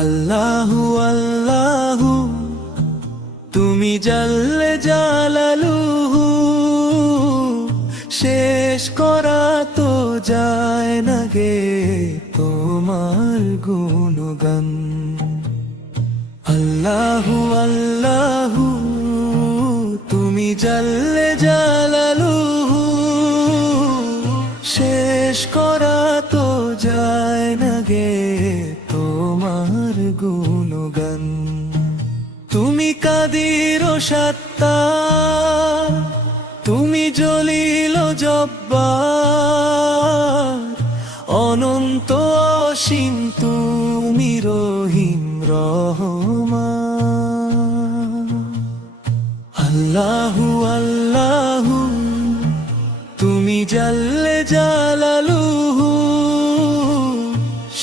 আল্লাহু আল্লাহু তুমি জাল্লে জালালুহু, শেষ করা তো যায় না গে তোমার গুণগান। আল্লাহু আল্লাহু তুমি জাল্লে জালালুহু, শেষ করা তো যায় না গে তোমার গুণগান। তুমি কাদির ও সত্তার, তুমি জলিল ও জব্বার, অনন্ত অসীম তুমি রহিম রহমান। আল্লাহু আল্লাহু তুমি জাল্লে জালালুহু,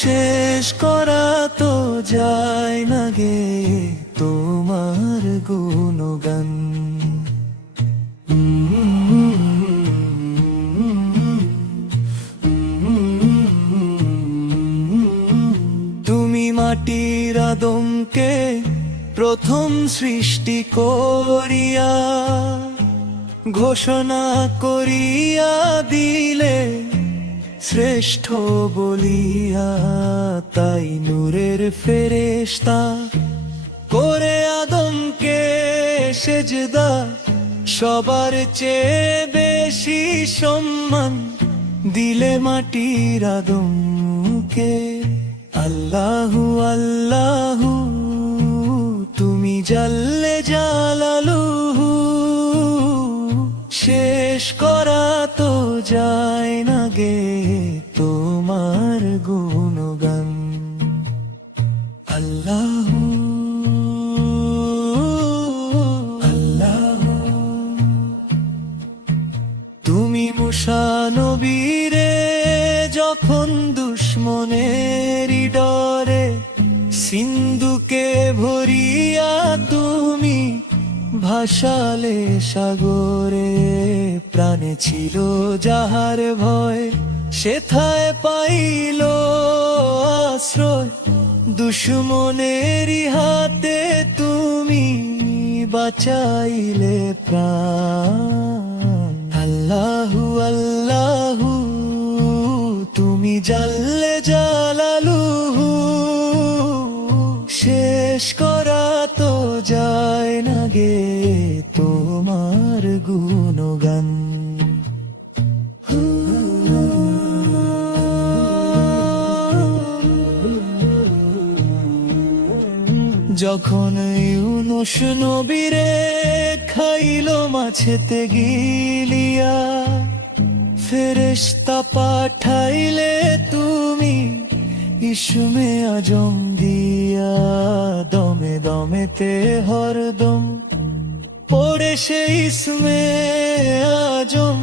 শেষ করা তো যায় না গে তোমার গুণগান। তুমি মাটির আদমকে প্রথম সৃষ্টি করিয়া, ঘোষণা করিয়া দিলে শ্রেষ্ঠ বলিয়া, তাই নূরের ফেরেশতা করে আদমকে সেজদা, সবার চেয়ে বেশি সম্মান দিলে মাটির আদমকে। আল্লাহু আল্লাহু তুমি জাল্লে জালালুহু, শেষ করা তো যায় না গে তোমার গুণগান। আল্লাহু আল্লাহু তুমি মুসা নবীরে যখন দুশ্মনের ডরে সিন্ধুকে ভরিয়া তুমি ভাসালে সাগরে, প্রাণে ছিল যাহার ভয় সেথায় পাইল আশ্রয়, দুশ্মনেরই হাতে তুমি বাঁচাইলে প্রাণ। আল্লাহু আল্লাহু তুমি জাল্লে জালালুহু, শেষ করা তো যায় না গে তোমার গুণগান। যখন ইউনুস নবীরে খাইল মাছেতে গিলিয়া, ফেরেশতা পাঠাইলে তুমি ইসমে আজম দিয়া, দমে দমেতে হরদম পড়ে সে ইসমে আজম,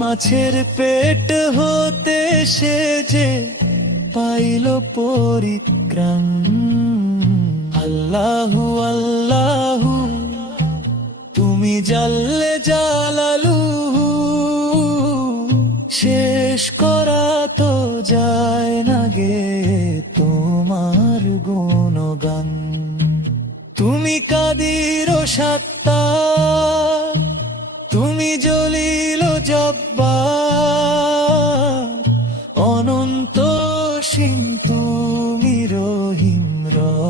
মাছের পেট হতে সে যে পাইল পরিত্রাণ। আল্লাহু আল্লাহু তুমি জাল্লে জালালুহু, শেষ করা তো যায় না গে তোমার গুণগান। তুমি কাদির ও সত্তার, তুমি জলিল ও জব্বার, অনন্ত অসীম তুমি রহিম রহমান।